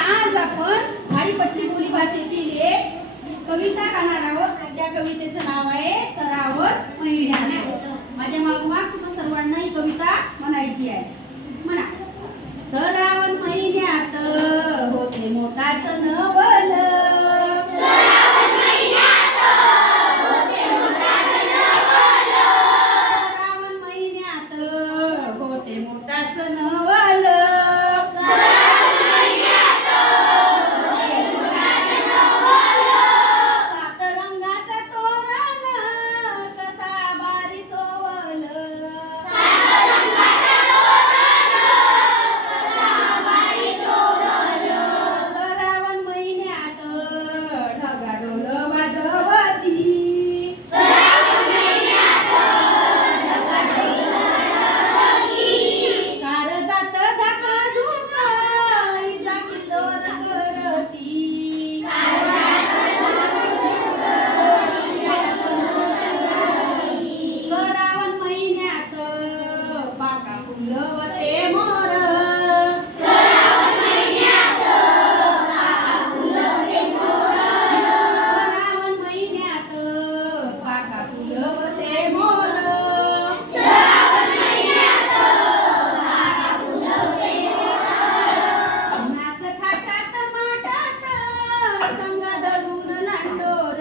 आज आपण झाडीपट्टी बोली भाषेतील एक कविता गाणार आहोत। त्या कवितेचं नाव आहे सरावत महिन्यात। माझ्या मागोमाग तुम्हा सर्वांना ही कविता म्हणायची आहे। म्हणा, सरावत महिन्यात होते मोठाच नवल, सरावत महिन्यात होते मोठाच नवल, सरावत महिन्यात होते मोठाच नवल, सरावत महिन्यात होते मोठाच नवल, सात रंगाचा तोरण कसा बारी चोवल, सात रंगाचा तोरण कसा बारी चोवल, सरावत महिन्यात ढगाढोल वाजवती, सरावत महिन्यात ढगाढोल वाजवती, कारजात धाकधूक इजा किल्लोळ करती, सरावत महिन्यात बाका फुलवते मोर, सरावत महिन्यात बाका फुलवते मोर, सरावत महिन्यात बाका फुलवते मोर, सरावत महिन्यात बाका फुलवते मोर, नाच थाटात माटात संग धरून लांडोर,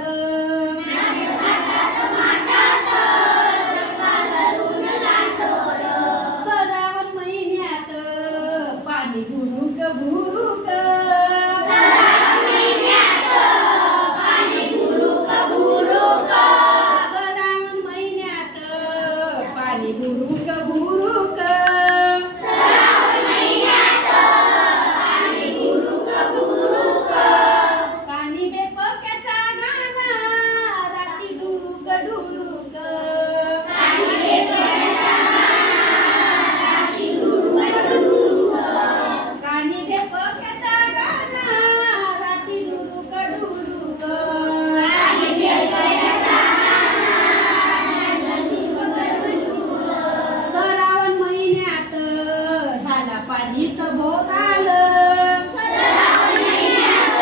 सरावत महिन्यात पाणी भुरुक भुरुक, सरावत महिन्यात पाणी भुरुक भुरुक, सरावत महिन्यात पाणी भुरुक भुरुक, सरावत महिन्यात पाणी भुरुक भुरुक, कानी बेपक्याचा गाणा राती डुरुक डुरुक, कानी बेपक्याचा राती डुरुक डुरुक, कानी बेपक्याचा गाणा राती डुरुक डुरुक, कानी बेपक्याचा राती डुरुक डुरुक, सरावत महिन्यात झाला पाणी सभोवताल, सरावत महिन्यात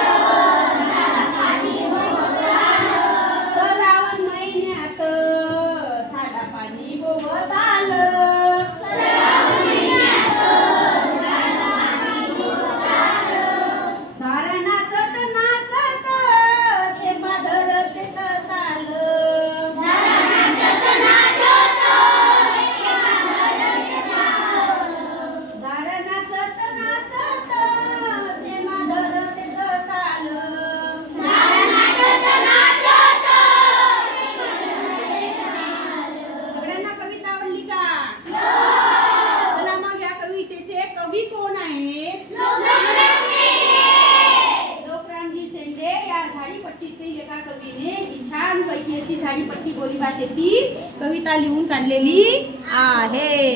झाला पाणी भोवताल, सरावत महिन्यात झाला पाणी भोवताल, सरावत महिन्यात झाला पाणी भोवताल, धारा नाचत नाचत ते पादर ते ताल, धारा नाचत नाचत एका धरते ताल, धारा नाचत नाचत ते माधर ते ताल, धारा नाचत नाचत एका धरते ताल. सगळ्यांना कविता आवडली का? चला मग या कवितेचे कवी कोण आहेत? लोकरामजी शेंडे या झाडीपट्टीतील एका कवीने ही छान पैकी अशी झाडीपट्टी बोली भाषेतील कविता लिहून काढलेली आहे।